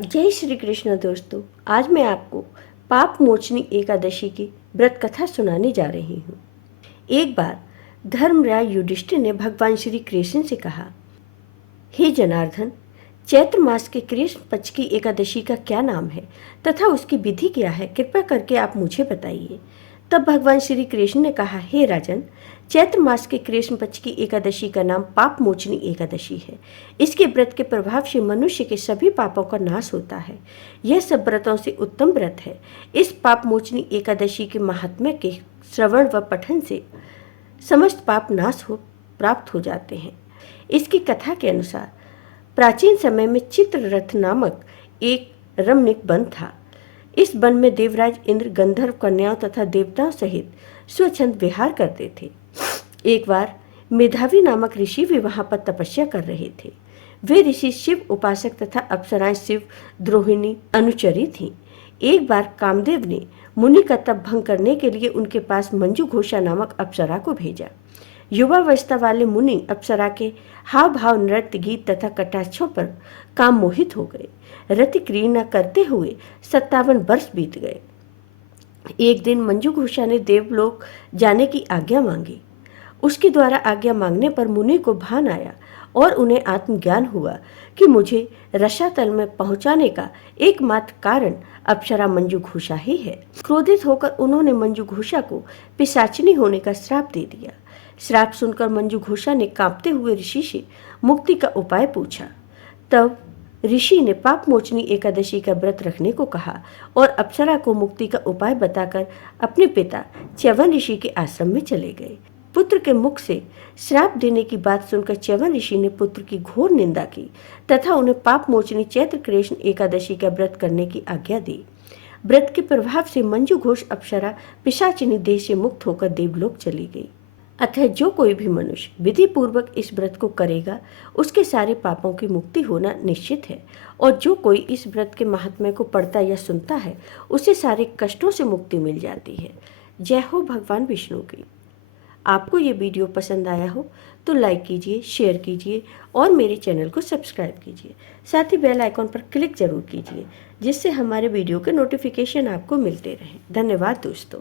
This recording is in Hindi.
जय श्री कृष्ण दोस्तों। आज मैं आपको पाप मोचनी एकादशी की व्रत कथा सुनाने जा रही हूँ। एक बार धर्मराज युधिष्ठिर ने भगवान श्री कृष्ण से कहा, हे जनार्दन, चैत्र मास के कृष्ण पक्ष की एकादशी का क्या नाम है तथा उसकी विधि क्या है, कृपया करके आप मुझे बताइए। तब भगवान श्री कृष्ण ने कहा, हे राजन, चैत्र मास के कृष्ण पक्ष की एकादशी का नाम पाप मोचनी एकादशी है। इसके व्रत के प्रभाव से मनुष्य के सभी पापों का नाश होता है। यह सब व्रतों से उत्तम व्रत है। इस पाप मोचनी एकादशी के महात्म्य के श्रवण व पठन से समस्त पाप नाश हो प्राप्त हो जाते हैं। इसकी कथा के अनुसार प्राचीन समय में चित्ररथ नामक एक रमणीक वन था। इस वन में देवराज इंद्र गंधर्व कन्याओं तथा देवताओं सहित स्वच्छंद विहार करते थे। एक बार मेधावी नामक ऋषि भी वहां पर तपस्या कर रहे थे। वे ऋषि शिव उपासक तथा अप्सराएं शिव द्रोहिणी अनुचरी थीं। एक बार कामदेव ने मुनि का तप भंग करने के लिए उनके पास मंजू घोषा नामक अप्सरा को भेजा। युवावस्था वाले मुनि अप्सरा के हाव भाव, नृत्य, गीत तथा कटाक्षों पर काम मोहित हो गए। रति क्रीड़ा करते हुए 57 वर्ष बीत गए। एक दिन मंजू घोषा ने देवलोक जाने की आज्ञा मांगी। उसके द्वारा आज्ञा मांगने पर मुनि को भान आया और उन्हें आत्मज्ञान हुआ कि मुझे रसातल में पहुंचाने का एकमात्र कारण अप्सरा मंजू घोषा ही है। क्रोधित होकर उन्होंने मंजू घोषा को पिशाचिनी होने का श्राप दे दिया। श्राप सुनकर मंजू घोषा ने कांपते हुए ऋषि से मुक्ति का उपाय पूछा। तब ऋषि ने पाप मोचनी एकादशी का व्रत रखने को कहा और अप्सरा को मुक्ति का उपाय बताकर अपने पिता च्यवन ऋषि के आश्रम में चले गए। पुत्र के मुख से श्राप देने की बात सुनकर च्यवन ऋषि ने पुत्र की घोर निंदा की तथा उन्हें पाप मोचनी चैत्र कृष्ण एकादशी का व्रत करने की आज्ञा दी। व्रत के प्रभाव से मंजू घोष अप्सरा पिशाचिनी देह से मुक्त होकर देवलोक चली गई। अतः जो कोई भी मनुष्य विधि पूर्वक इस व्रत को करेगा, उसके सारे पापों की मुक्ति होना निश्चित है। और जो कोई इस व्रत के महात्म्य को पढ़ता या सुनता है, उसे सारे कष्टों से मुक्ति मिल जाती है। जय हो भगवान विष्णु की। आपको ये वीडियो पसंद आया हो तो लाइक कीजिए, शेयर कीजिए और मेरे चैनल को सब्सक्राइब कीजिए। साथ ही बेल आइकॉन पर क्लिक जरूर कीजिए, जिससे हमारे वीडियो के नोटिफिकेशन आपको मिलते रहें। धन्यवाद दोस्तों।